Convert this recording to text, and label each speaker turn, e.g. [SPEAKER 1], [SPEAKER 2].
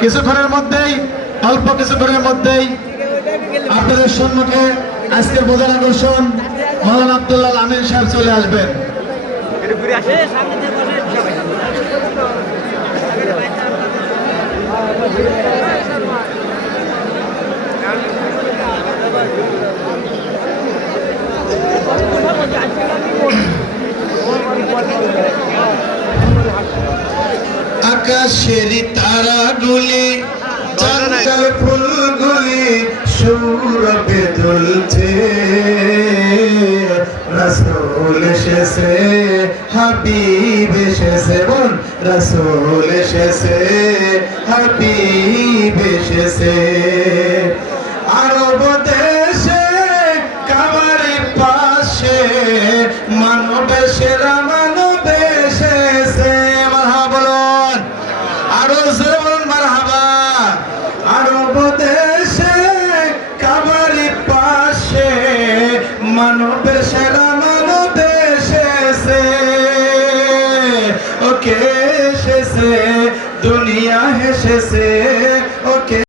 [SPEAKER 1] কিছুক্ষণের মধ্যেই, অল্প কিছুক্ষণের মধ্যেই আপনাদের সম্মুখে আজকের বোঝার আকর্ষণ মৌলানা আব্দুল্লাহ আমিন সাহেব চলে আসবেন।
[SPEAKER 2] আকাশের তারাগুলি চাঁদের ফুলগুলি সৌরভে দুলছে রসুল এসেছে হাবিব এসেছে বোন রসুল এসেছে হাবিব এসেছে। আরব দেশে কাবারি পাশে মানবে সেরা মানবে আরও জোরে মারহাবা। আরব দেশে কাবারি পাশে, মানবে সেরা মানবে এসেছে ওকে এসেছে দুনিয়া হেসেছে, ওকে